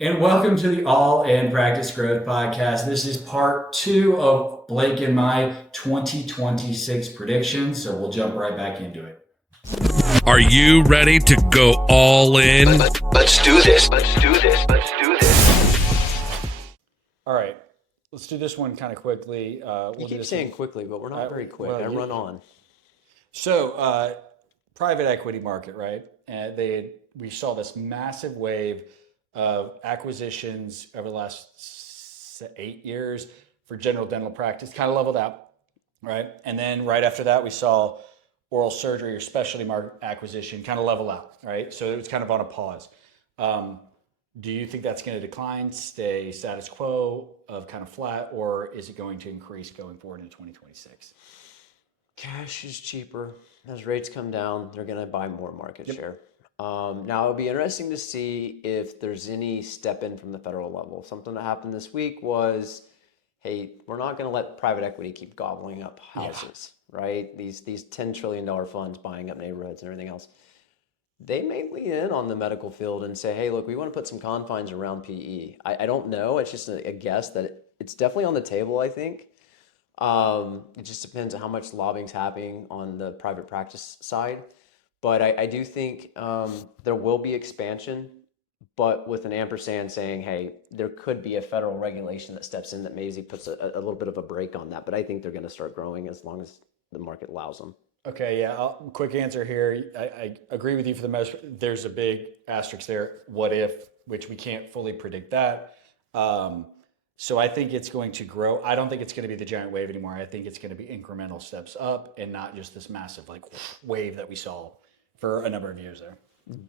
And welcome to the All In Practice Growth Podcast. This is part two of Blake and my 2026 predictions. So we'll jump right back into it. Are you ready to go all in? Let's do this. Let's do this. Let's do this. All right. Let's do this one kind of quickly. You keep saying quickly, but we're not very quick. well, I run on. So, private equity market, right? And we saw this massive wave of acquisitions over the last 8 years for general dental practice, kind of leveled out, right? And then right after that, we saw oral surgery or specialty market acquisition kind of level out, right? So it was kind of on a pause. Do you think that's going to decline, stay status quo of kind of flat, or is it going to increase going forward into 2026? Cash is cheaper. As rates come down, they're going to buy more market share. Now, it'll be interesting to see if there's any step in from the federal level. Something that happened this week was, hey, we're not going to let private equity keep gobbling up houses, right? These $10 trillion funds buying up neighborhoods and everything else. They may lean in on the medical field and say, hey, look, we want to put some confines around PE. I don't know. It's just a guess that it's definitely on the table, I think. It just depends on how much lobbying's happening on the private practice side. But I do think there will be expansion, but with an ampersand saying, hey, there could be a federal regulation that steps in that maybe puts a little bit of a brake on that. But I think they're going to start growing as long as the market allows them. Okay, yeah. Quick answer here. I agree with you for the most. There's a big asterisk there. What if, which we can't fully predict that. So I think it's going to grow. I don't think it's going to be the giant wave anymore. I think it's going to be incremental steps up and not just this massive like wave that we saw for a number of years there.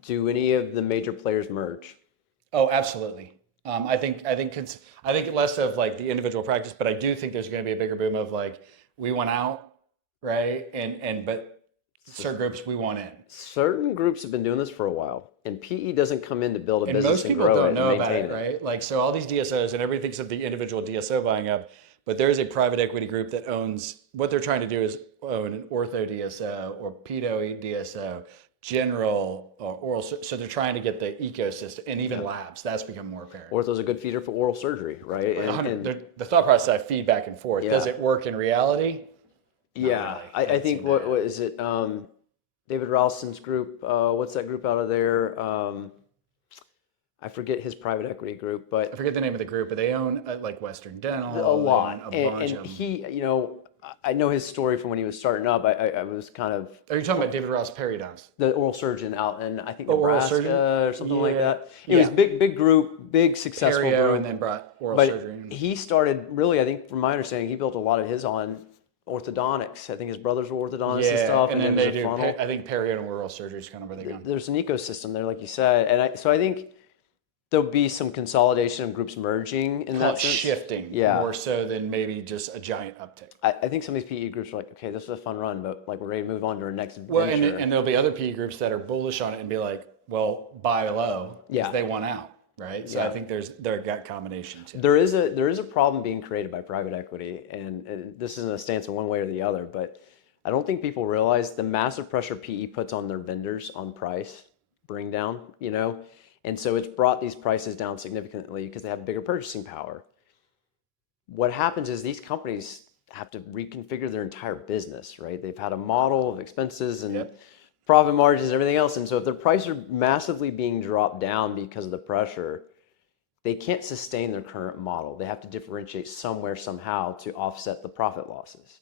Do any of the major players merge? Oh, absolutely. I think less of like the individual practice, but I do think there's going to be a bigger boom of like we want out, right? But certain groups we want in. Certain groups have been doing this for a while, and PE doesn't come in to build a And business most and people grow don't it know and about maintain it, it. right? Like, so all these DSOs and everybody thinks of the individual DSO buying up, but there's a private equity group that owns, what they're trying to do is own an ortho DSO or pedo DSO, general or oral. So they're trying to get the ecosystem and even labs. That's become more apparent. Ortho's a good feeder for oral surgery, right? The thought process I feed back and forth. Yeah. Does it work in reality? Yeah, really. I think what is it? David Ralston's group. What's that group out of there? I forget his private equity group, I but forget the name of the group, but they own like Western Dental. a lot. A bunch And of them. he, I know his story from when he was starting up. I was kind of Are you talking about David Ross Periodonts? the oral surgeon out in I think oral Nebraska surgeon? or something like Yeah. that. It was big group, big successful Perio group. and then brought oral But surgery. he started really, I think, from my understanding, he built a lot of his on orthodontics. I think his brothers were orthodontists and stuff. and then there's they a do. funnel. I think perio and oral surgery is kind of where they go. There's an ecosystem there, like you said, and so I think there'll be some consolidation of groups merging in that sense. Shifting, more so than maybe just a giant uptick. I think some of these PE groups are like, okay, this was a fun run, but like we're ready to move on to our next Well, venture. and there'll be other PE groups that are bullish on it and be like, well, buy low because they want out, right? So I think there's got combination too. There is a problem being created by private equity, and this isn't a stance in one way or the other, but I don't think people realize the massive pressure PE puts on their vendors on price bring down, and so it's brought these prices down significantly because they have bigger purchasing power. What happens is these companies have to reconfigure their entire business, right? They've had a model of expenses and profit margins and everything else, and so if their prices are massively being dropped down because of the pressure, they can't sustain their current model. They have to differentiate somewhere, somehow to offset the profit losses.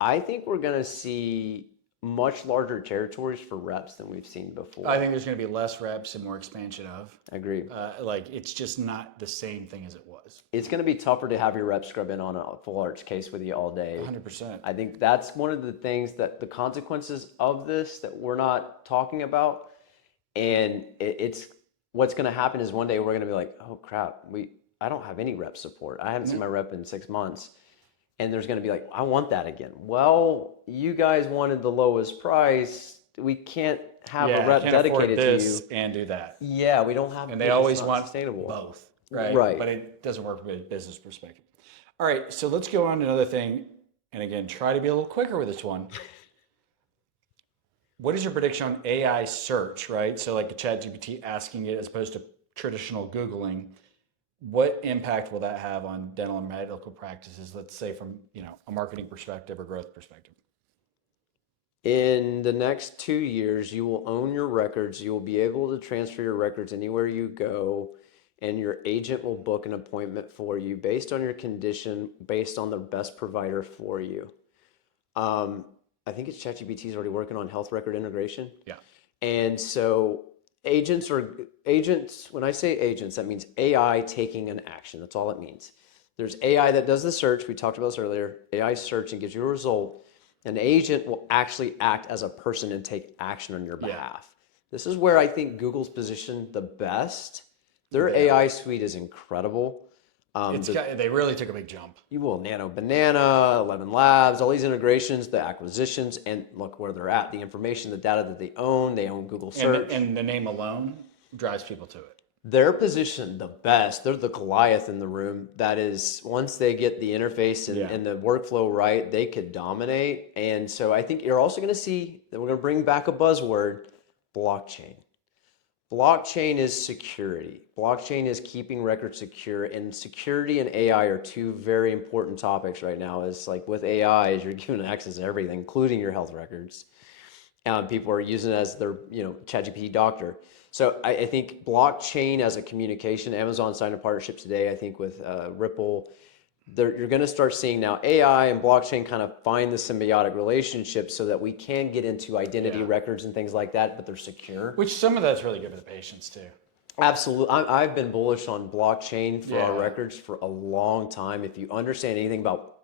I think we're going to see much larger territories for reps than we've seen before. I think there's going to be less reps and more expansion of. I agree. Like it's just not the same thing as it was. It's going to be tougher to have your reps scrub in on a full arch case with you all day. 100%. I think that's one of the things that the consequences of this that we're not talking about. And it's what's going to happen is one day we're going to be like, oh crap, I don't have any rep support. I haven't seen my rep in 6 months. And there's going to be like, I want that again. Well, you guys wanted the lowest price. We can't have a rep dedicated to you and do that. Yeah, we don't have. And they always want sustainable. both, right? Right. But it doesn't work from a business perspective. All right, so let's go on to another thing, and again, try to be a little quicker with this one. What is your prediction on AI search, right? So like a ChatGPT asking it as opposed to traditional Googling, what impact will that have on dental and medical practices, let's say from, a marketing perspective or growth perspective? In the next 2 years, you will own your records. You will be able to transfer your records anywhere you go, and your agent will book an appointment for you based on your condition, based on the best provider for you. I think it's ChatGPT is already working on health record integration. Yeah. And so agents, when I say agents, that means AI taking an action. That's all it means. There's AI that does the search. We talked about this earlier. AI search and gives you a result. An agent will actually act as a person and take action on your behalf. This is where I think Google's positioned the best. Their AI suite is incredible. They really took a big jump. You will Nano Banana, 11 Labs, all these integrations, the acquisitions, and look where they're at. The information, the data that they own Google Search. And the name alone drives people to it. They're positioned the best. They're the Goliath in the room. That is, once they get the interface and the workflow right, they could dominate. And so I think you're also going to see that we're going to bring back a buzzword, blockchain. Blockchain is security. Blockchain is keeping records secure, and security and AI are two very important topics right now. It's like with AI, you're given access to everything, including your health records. People are using it as their, ChatGPT doctor. So I think blockchain as a communication, Amazon signed a partnership today, I think with Ripple. You're going to start seeing now AI and blockchain kind of find the symbiotic relationship so that we can get into identity records and things like that, but they're secure. Which some of that's really good for the patients too. Absolutely. I've been bullish on blockchain for our records for a long time. If you understand anything about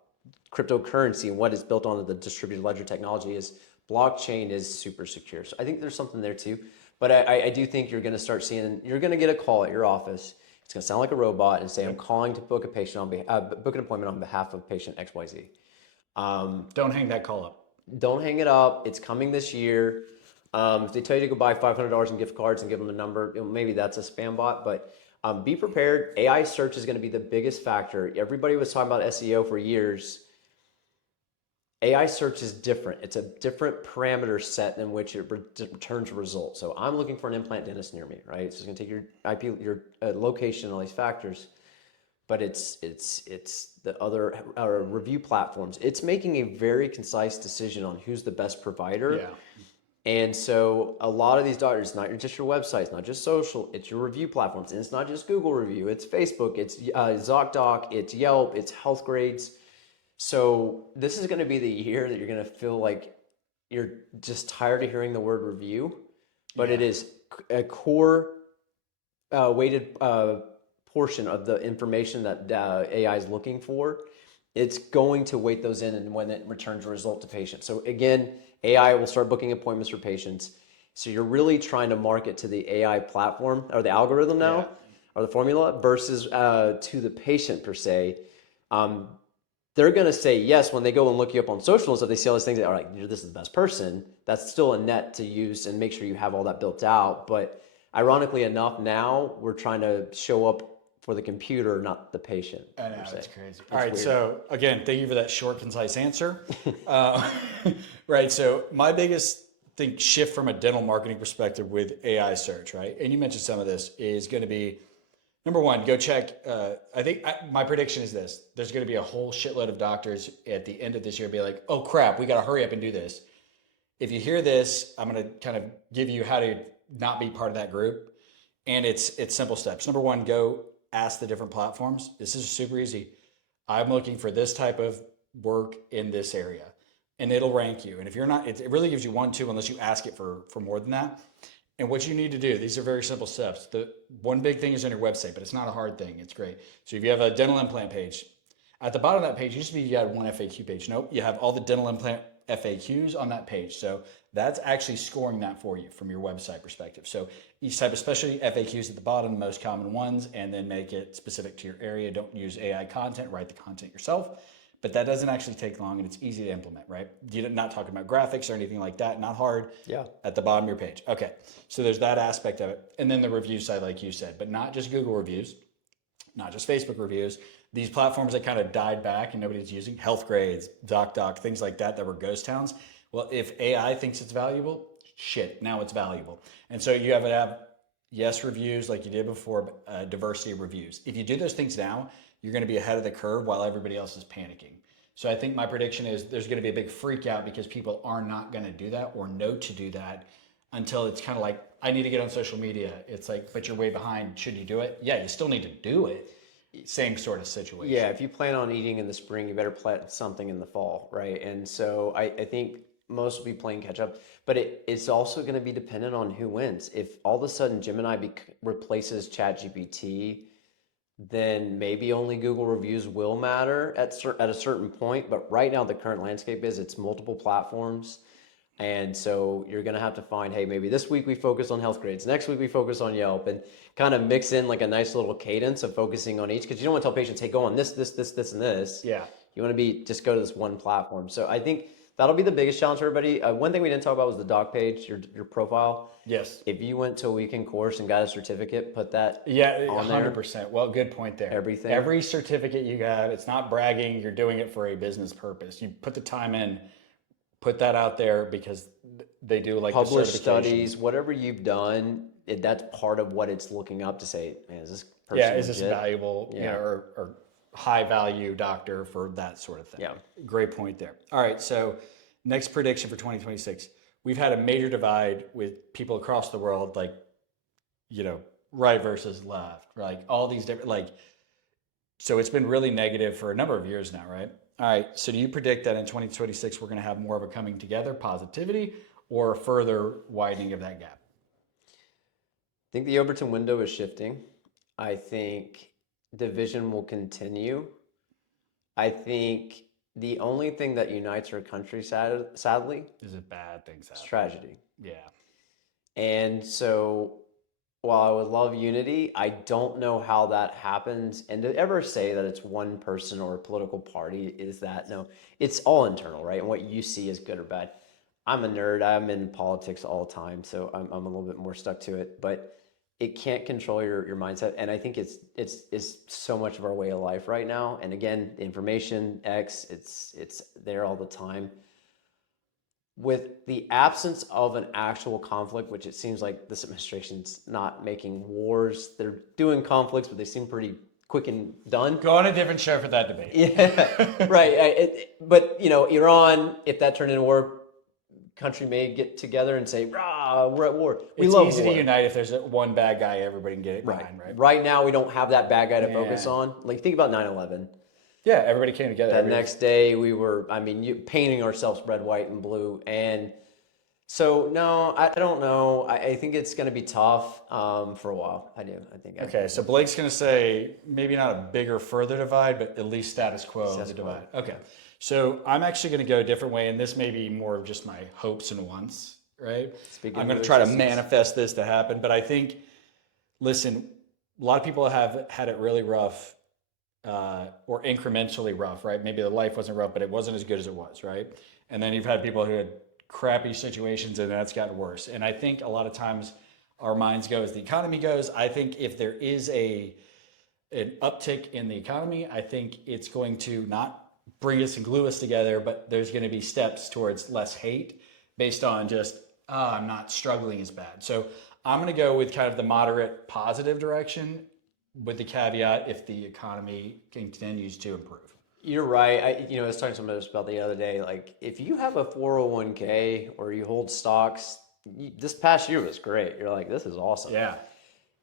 cryptocurrency and what is built on the distributed ledger technology, is blockchain is super secure. So I think there's something there too. But I do think you're going to start seeing, you're going to get a call at your office. It's going to sound like a robot and say, I'm calling to book a patient book an appointment on behalf of patient XYZ. Don't hang that call up. Don't hang it up. It's coming this year. If they tell you to go buy $500 in gift cards and give them a number, maybe that's a spam bot, but be prepared. AI search is going to be the biggest factor. Everybody was talking about SEO for years. AI search is different. It's a different parameter set in which it returns results. So I'm looking for an implant dentist near me, right? So it's going to take your IP, your location, all these factors. But it's the other review platforms. It's making a very concise decision on who's the best provider. Yeah. And so a lot of these doctors, it's not just your website, it's not just social, it's your review platforms. And it's not just Google review, it's Facebook, it's ZocDoc, it's Yelp, it's Healthgrades. So this is going to be the year that you're going to feel like you're just tired of hearing the word review, but it is a core weighted portion of the information that AI is looking for. It's going to weight those in and when it returns a result to patients. So again, AI will start booking appointments for patients. So you're really trying to market to the AI platform or the algorithm now or the formula versus to the patient per se. They're going to say yes when they go and look you up on socials. If they see all these things, are like, this is the best person. That's still a net to use and make sure you have all that built out. But ironically enough, now we're trying to show up for the computer, not the patient. I know, it's crazy. All right, so again, thank you for that short, concise answer. Right, so my biggest shift from a dental marketing perspective with AI search, right? And you mentioned some of this is going to be, number one, go check. My prediction is this. There's going to be a whole shitload of doctors at the end of this year be like, oh crap, we got to hurry up and do this. If you hear this, I'm going to kind of give you how to not be part of that group. And it's simple steps. Number one, go ask the different platforms. This is super easy. I'm looking for this type of work in this area. And it'll rank you. And if you're not, it really gives you 1, 2, unless you ask it for more than that. And what you need to do, these are very simple steps. The one big thing is on your website, but it's not a hard thing. It's great. So if you have a dental implant page, at the bottom of that page, used to be you had one FAQ page. Nope, you have all the dental implant FAQs on that page. So that's actually scoring that for you from your website perspective. So each type of specialty FAQs at the bottom, the most common ones, and then make it specific to your area. Don't use AI content, write the content yourself. But that doesn't actually take long and it's easy to implement, right? You're not talking about graphics or anything like that, not hard. Yeah. At the bottom of your page. Okay, so there's that aspect of it. And then the review side, like you said, but not just Google reviews, not just Facebook reviews. These platforms that kind of died back and nobody's using, Healthgrades, ZocDoc, things like that were ghost towns. Well, if AI thinks it's valuable, shit, now it's valuable. And so you have to have yes reviews like you did before, but diversity of reviews. If you do those things now, you're going to be ahead of the curve while everybody else is panicking. So I think my prediction is there's going to be a big freak out because people are not going to do that or know to do that until it's kind of like, I need to get on social media. It's like, but you're way behind. Should you do it? Yeah, you still need to do it. Same sort of situation. Yeah, if you plan on eating in the spring, you better plant something in the fall, right? And so I think most will be playing catch up, but it's also going to be dependent on who wins. If all of a sudden Gemini replaces ChatGPT, then maybe only Google reviews will matter at a certain point. But right now, the current landscape is it's multiple platforms. And so you're going to have to find, hey, maybe this week we focus on health grades. Next week we focus on Yelp, and kind of mix in like a nice little cadence of focusing on each, because you don't want to tell patients, hey, go on this, and this. Yeah. You want to just go to this one platform. So I think that'll be the biggest challenge for everybody. One thing we didn't talk about was the doc page, your profile. Yes. If you went to a weekend course and got a certificate, put that Yeah, on there. 100%. Well, good point there. Everything. Every certificate you have, it's not bragging. You're doing it for a business purpose. You put the time in, put that out there because they do like Published the certification. studies, whatever you've done, that's part of what it's looking up to say, man, is this person Yeah, is this legit? valuable, you know, or high value doctor for that sort of thing. Yeah. Great point there. All right, so next prediction for 2026. We've had a major divide with people across the world, like, you know, right versus left, like all these different, like, so it's been really negative for a number of years now, right? All right, so do you predict that in 2026 we're going to have more of a coming together, positivity, or a further widening of that gap? I think the Overton window is shifting. I think division will continue. I think the only thing that unites our country, sadly, Is it bad things is happen? tragedy. Yeah. And so while I would love unity, I don't know how that happens. And to ever say that it's one person or a political party is that, no, it's all internal, right? And what you see is good or bad. I'm a nerd. I'm in politics all the time, so I'm a little bit more stuck to it. But it can't control your mindset, and I think it's so much of our way of life right now. And again, the information it's there all the time. With the absence of an actual conflict, which it seems like this administration's not making wars, they're doing conflicts, but they seem pretty quick and done. Go on a different show for that debate. Yeah, right. But you know, Iran, if that turned into war, country may get together and say, "Rah, we're at war." We It's love easy war. to unite if there's one bad guy everybody can get it behind, right? Right now, we don't have that bad guy to focus Yeah. on. Like, think about 9/11. Yeah, everybody came together. That Everybody- next day, we were, painting ourselves red, white, and blue. And so, no, I don't know. I think it's going to be tough for a while. I do. I think. Okay, so Blake's going to say maybe not a bigger, further divide, but at least status quo of Status the quo. divide. Okay, so I'm actually going to go a different way, and this may be more of just my hopes and wants, right? Speaking I'm going of to try to existence. manifest this to happen, but I think, listen, a lot of people have had it really rough or incrementally rough, right? Maybe the life wasn't rough, but it wasn't as good as it was, right? And then you've had people who had crappy situations and that's gotten worse. And I think a lot of times our minds go as the economy goes. I think if there is an uptick in the economy, I think it's going to not bring us and glue us together, but there's going to be steps towards less hate based on just, I'm not struggling as bad. So I'm going to go with kind of the moderate positive direction with the caveat if the economy continues to improve. You're right. I was talking to somebody about the other day. Like, if you have a 401k or you hold stocks, this past year was great. You're like, this is awesome. Yeah.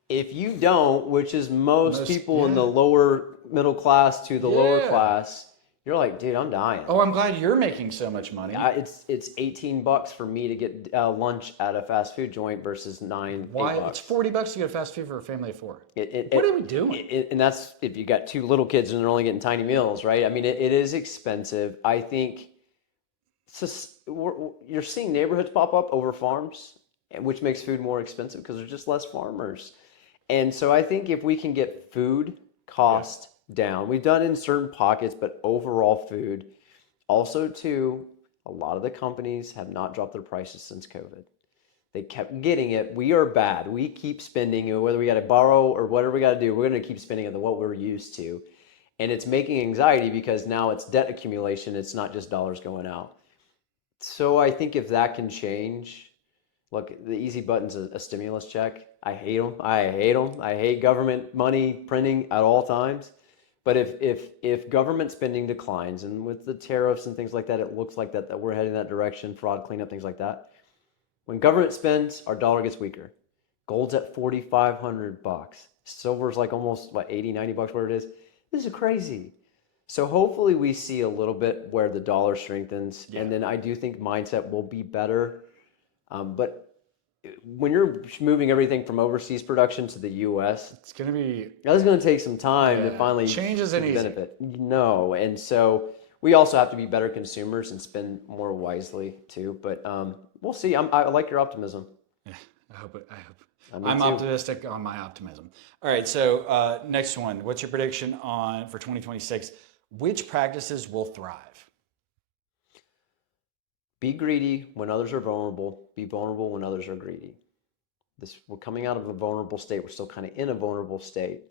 If you don't, which is most people in yeah. the lower middle class to the lower Yeah. class, you're like, dude, I'm dying. Oh, I'm glad you're making so much money. It's $18 for me to get lunch at a fast food joint versus $8. Why? It's $40 to get fast food for a family of four. What What are we doing? And that's if you got two little kids and they're only getting tiny meals, right? I mean, it is expensive. I think you're seeing neighborhoods pop up over farms, which makes food more expensive because there's just less farmers. And so I think if we can get food cost down, we've done in certain pockets, but overall food. Also, too, a lot of the companies have not dropped their prices since COVID. They kept getting it. We are bad. We keep spending, whether we got to borrow or whatever we got to do, we're going to keep spending at what we're used to. And it's making anxiety because now it's debt accumulation. It's not just dollars going out. So I think if that can change, Look, the easy button's a stimulus check. I hate them. I hate them. I hate government money printing at all times. But if government spending declines, and with the tariffs and things like that, it looks like that we're heading that direction, fraud cleanup, things like that. When government spends, our dollar gets weaker. Gold's at $4,500. Silver's like almost what, 80, 90 bucks, where it is. This is crazy. So hopefully we see a little bit where the dollar strengthens, and then I do think mindset will be better. But when you're moving everything from overseas production to the U.S., It's going to be that's going to take some time to finally change isn't see the easy. benefit. No, and so we also have to be better consumers and spend more wisely too. But we'll see. I like your optimism. Yeah, I hope. Me I'm too. optimistic on my optimism. All right, so next one. What's your prediction on for 2026? Which practices will thrive? Be greedy when others are vulnerable. Be vulnerable when others are greedy. We're coming out of a vulnerable state. We're still kind of in a vulnerable state.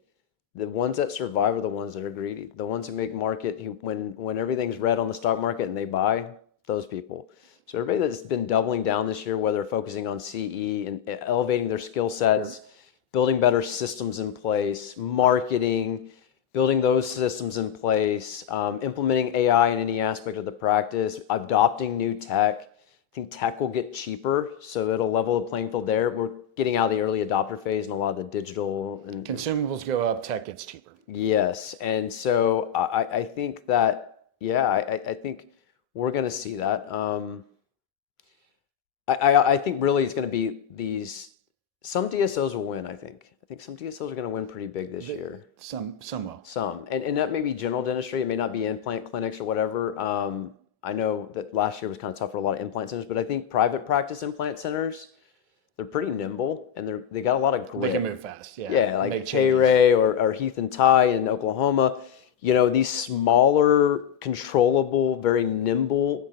The ones that survive are the ones that are greedy. The ones who make market, when everything's red on the stock market and they buy, those people. So everybody that's been doubling down this year, whether focusing on CE and elevating their skill sets, building better systems in place, marketing, building those systems in place, implementing AI in any aspect of the practice, adopting new tech. I think tech will get cheaper, so it'll level the playing field there. We're getting out of the early adopter phase and a lot of the digital and Consumables go up, tech gets cheaper. yes. And so I think that, yeah, I think we're going to see that. I think really it's going to be some DSOs will win, I think. I think some DSOs are going to win pretty big this year. Some will. Some. And that may be general dentistry. It may not be implant clinics or whatever. I know that last year was kind of tough for a lot of implant centers, but I think private practice implant centers, they're pretty nimble and they got a lot of grit. They can move fast. Yeah. Yeah, like Make Che changes. Ray or Heath and Ty in Oklahoma. These smaller, controllable, very nimble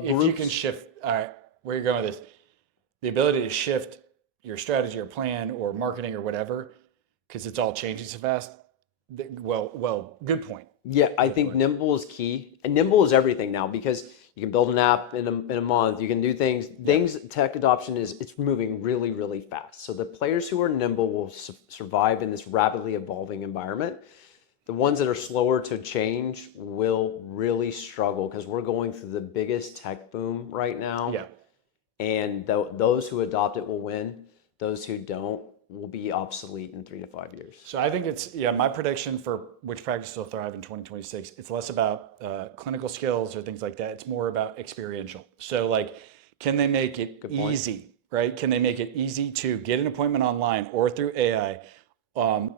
groups. If you can shift, all right, where you're going with this, the ability to shift your strategy or plan or marketing or whatever, because it's all changing so fast. Well, good point. Yeah, I think nimble is key, and nimble is everything now because you can build an app in a month. You can do things. Tech adoption it's moving really, really fast. So the players who are nimble will survive in this rapidly evolving environment. The ones that are slower to change will really struggle because we're going through the biggest tech boom right now. Yeah. And those who adopt it will win. Those who don't will be obsolete in 3 to 5 years. So I think my prediction for which practice will thrive in 2026, it's less about clinical skills or things like that. It's more about experiential. So like, can they make it easy, right? Can they make it easy to get an appointment online or through AI?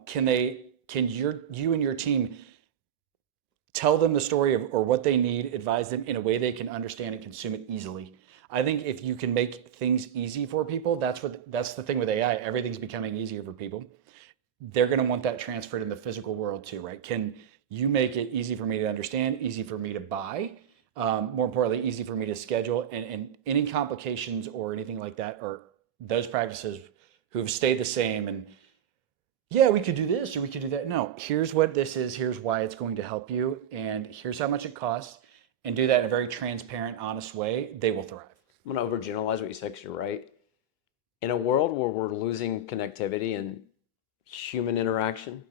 Can you and your team tell them the story or what they need, advise them in a way they can understand and consume it easily? I think if you can make things easy for people, that's the thing with AI. Everything's becoming easier for people. They're going to want that transferred in the physical world too, right? Can you make it easy for me to understand, easy for me to buy, more importantly, easy for me to schedule, and any complications or anything like that, or those practices who have stayed the same and yeah, we could do this or we could do that. No, here's what this is. Here's why it's going to help you. And here's how much it costs. And do that in a very transparent, honest way. They will thrive. I'm going to overgeneralize what you said because you're right. In a world where we're losing connectivity and human interaction,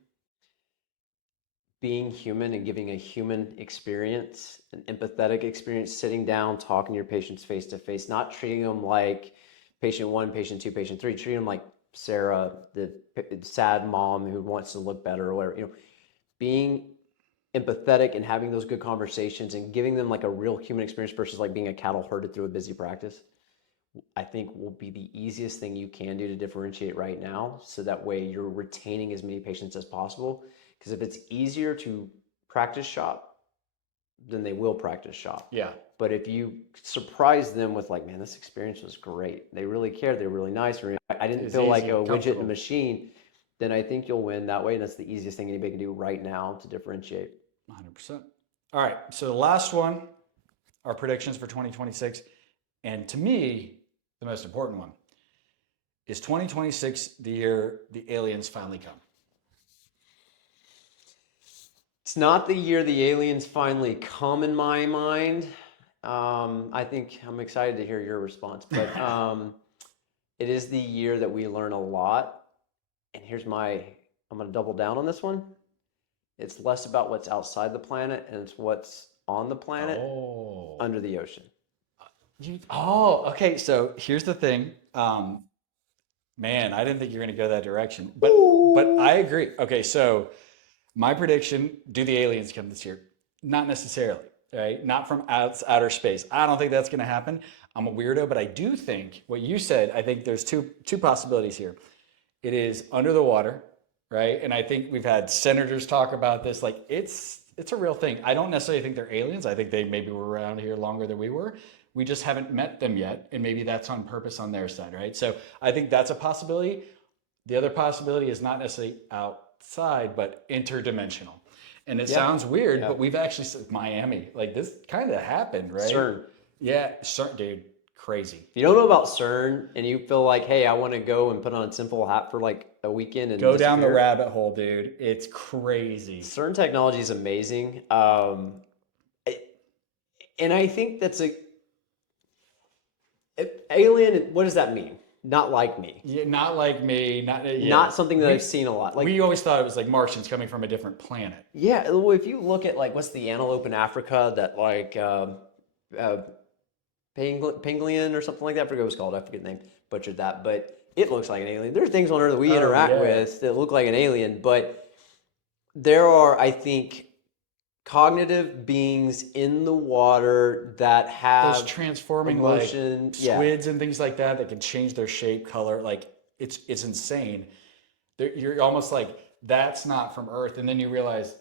being human and giving a human experience, an empathetic experience, sitting down, talking to your patients face to face, not treating them like patient 1, patient 2, patient 3, treating them like Sarah, the sad mom who wants to look better or whatever, being empathetic and having those good conversations and giving them like a real human experience versus like being a cattle herded through a busy practice, I think will be the easiest thing you can do to differentiate right now. So that way you're retaining as many patients as possible. Because if it's easier to practice shop, then they will practice shop. Yeah. But if you surprise them with like, man, this experience was great. They really cared. They were really nice. Or I didn't feel like a widget in a machine. Then I think you'll win that way. And that's the easiest thing anybody can do right now to differentiate. 100%. All right. So the last one, our predictions for 2026. And to me, the most important one is 2026, the year the aliens finally come. It's not the year the aliens finally come in my mind. I think I'm excited to hear your response, but it is the year that we learn a lot. And I'm going to double down on this one. It's less about what's outside the planet and it's what's on the planet under the ocean. Okay. So here's the thing. Man, I didn't think you were going to go that direction, but I agree. Okay. So my prediction, do the aliens come this year? Not necessarily, right? Not from outer space. I don't think that's going to happen. I'm a weirdo, but I do think what you said, I think there's two possibilities here. It is under the water, right? And I think we've had senators talk about this. Like it's a real thing. I don't necessarily think they're aliens. I think they maybe were around here longer than we were. We just haven't met them yet. And maybe that's on purpose on their side, right? So I think that's a possibility. The other possibility is not necessarily outside, but interdimensional. And it sounds weird, but we've actually said Miami, like this kind of happened, right? CERN. Yeah, CERN, dude, crazy. If you don't know about CERN and you feel like, hey, I want to go and put on a simple hat for like a weekend and go down the disappear. rabbit hole, dude. It's crazy. CERN technology is amazing. And I think that's alien, what does that mean? Not like me. Yeah, not like me. Not something that I've seen a lot. Like we always thought it was like Martians coming from a different planet. yeah, well, if you look at like what's the antelope in Africa that like pangolin or something like that. I forget what it's called. I forget the name. Butchered that, but it looks like an alien. There's things on Earth that we interact with that look like an alien, but there are, I think, cognitive beings in the water that have Those transforming emotion, like squids and things like that can change their shape, color. Like it's insane. You're almost like that's not from Earth, and then you realize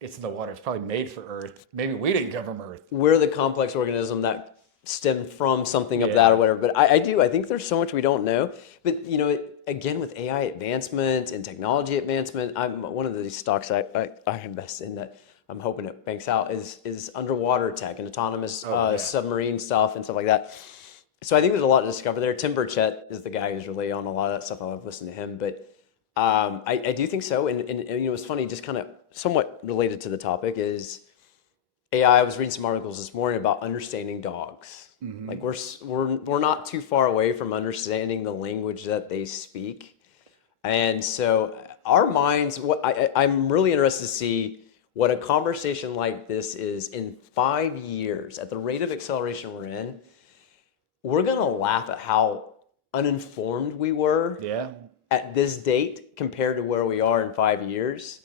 it's in the water. It's probably made for Earth. Maybe we didn't come from Earth. We're the complex organism that stemmed from something of that or whatever. But I think there's so much we don't know. But you know, again with AI advancement and technology advancement, I'm one of these stocks I invest in that I'm hoping it banks out is underwater tech and autonomous submarine stuff and stuff like that. So I think there's a lot to discover there. Tim Burchett is the guy who's really on a lot of that stuff. I love listening to him, but I do think so. And you know, it's funny, just kind of somewhat related to the topic is AI. I was reading some articles this morning about understanding dogs. Mm-hmm. Like we're not too far away from understanding the language that they speak, and so our minds. I'm really interested to see what a conversation like this is in 5 years. At the rate of acceleration we're in, we're gonna laugh at how uninformed we were at this date compared to where we are in 5 years,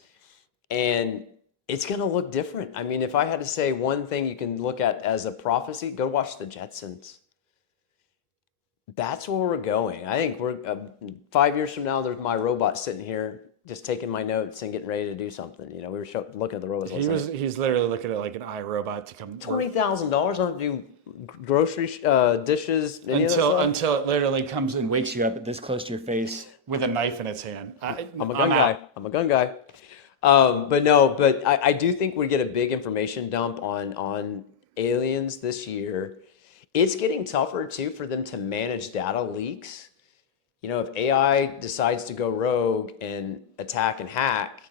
and it's going to look different. I mean, if I had to say one thing you can look at as a prophecy, go watch the Jetsons. That's where we're going. I think we're 5 years from now, there's my robot sitting here just taking my notes and getting ready to do something. You know, we were looking at the robots. He's literally looking at like an iRobot to come. $20,000 on to do grocery dishes. Until it literally comes and wakes you up this close to your face with a knife in its hand. I'm a gun guy. But I do think we get a big information dump on aliens this year. It's getting tougher too for them to manage data leaks. You know, if AI decides to go rogue and attack and hack,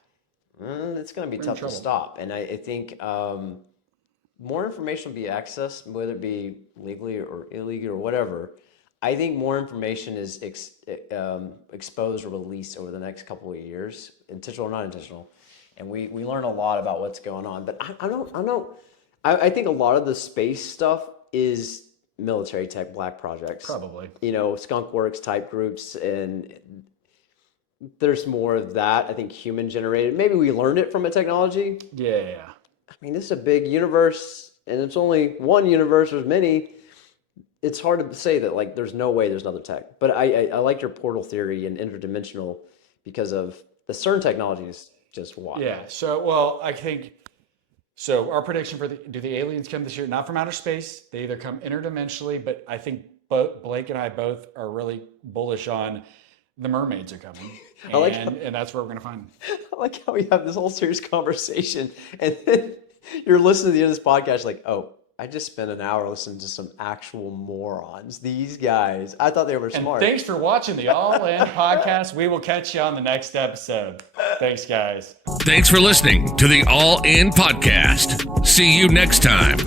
it's going to be tough to stop. And I think more information will be accessed, whether it be legally or illegally or whatever. I think more information is exposed or released over the next couple of years, intentional or not intentional. And we learn a lot about what's going on. But I think a lot of the space stuff is military tech, black projects. Probably. You know, Skunk Works type groups, and there's more of that. I think human generated. Maybe we learned it from a technology. Yeah. I mean, this is a big universe, and it's only one universe. There's many. It's hard to say that like there's no way there's another tech. But I like your portal theory and interdimensional because of the CERN technology is just wild. Yeah. So, I think, so our prediction do the aliens come this year? Not from outer space. They either come interdimensionally, but I think Blake and I both are really bullish on the mermaids are coming. And that's where we're going to find them. I like how we have this whole serious conversation and then you're listening to the end of this podcast like, oh, I just spent an hour listening to some actual morons. These guys, I thought they were smart. And thanks for watching the All In podcast. We will catch you on the next episode. Thanks, guys. Thanks for listening to the All In podcast. See you next time.